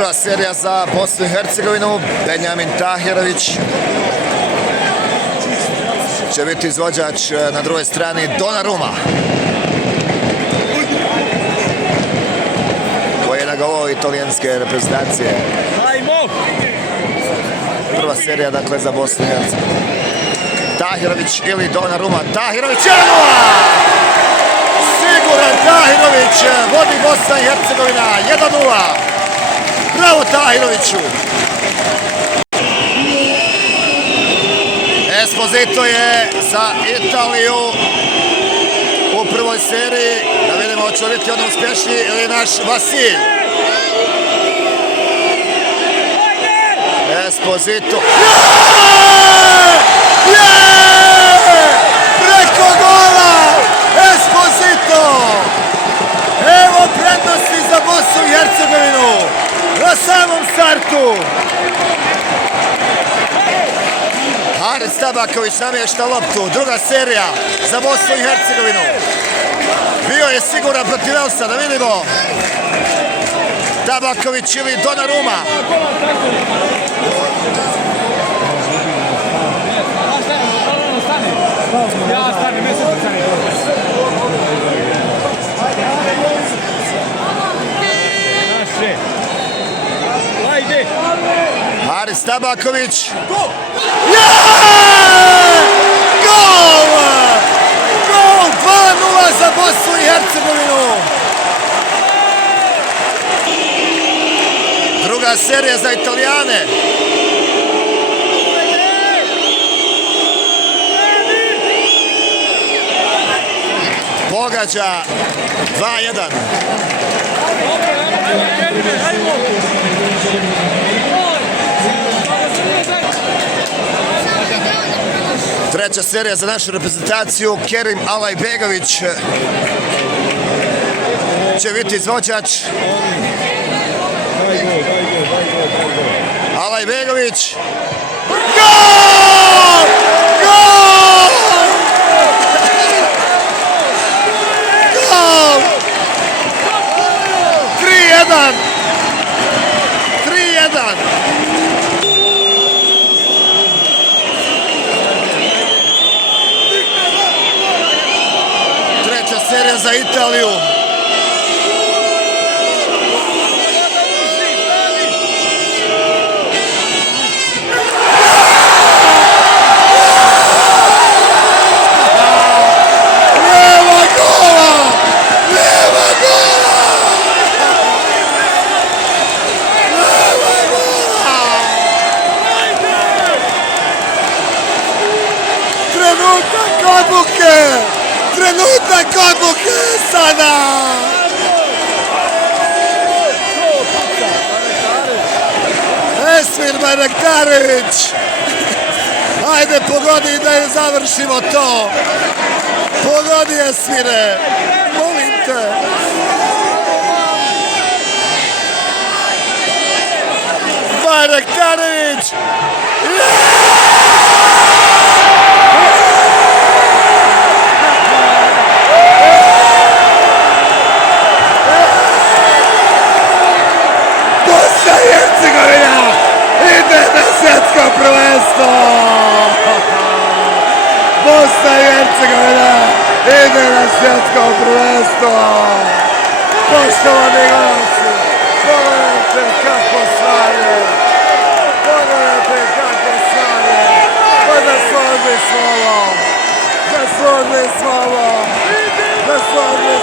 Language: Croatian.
Prva serija za Bosnu i Hercegovinu. Benjamin Tahirović će biti izvođač, na drugoj strani Donnarumma, koji je na golu italijanske reprezentacije. Prva serija, dakle, za Bosnu i Hercegovinu. Tahirović ili Donnarumma. Tahirović 1:0! Siguran Tahirović, vodi Bosna i Hercegovina 1:0. Bravo Tahiroviću! Esposito je za Italiju u prvoj seriji. Da vidimo hoće li biti on uspješniji ili naš Vasilj. Esposito. Preko gola! Esposito! Evo prednosti za Bosnu i Hercegovinu na samom startu. Haris Tabaković namješta loptu. Druga serija za Bosnu i Hercegovinu. Bio je siguran protiv Elsa, da vidimo. Tabaković ili Donnarumma. Haris Tabaković. Gol! Gol! 2:0 za Bosnu i Hercegovinu. Druga serija za Italijane. Pogađa 2:1. Treća serija za našu reprezentaciju. Kerim Alajbegović će biti izvođač. Alajbegović. Gol! Gol! Gol! 3:1. 3:1. Treća serija za Italiju. Trenutak odluke sada! Esmir Bayraktarević! Ajde, pogodi da je završimo to! Pogodi, Esmire! Molim te! Bayraktarević! Ide na svjetsko prvenstvo! Bosna i Hercegovina ide na svjetsko prvenstvo! Poštovani gledalci, pogledajte kako slavlje! Pogledajte kako slavlje! Pa zaslužili smo ovo! Zaslužili smo ovo! Zaslužili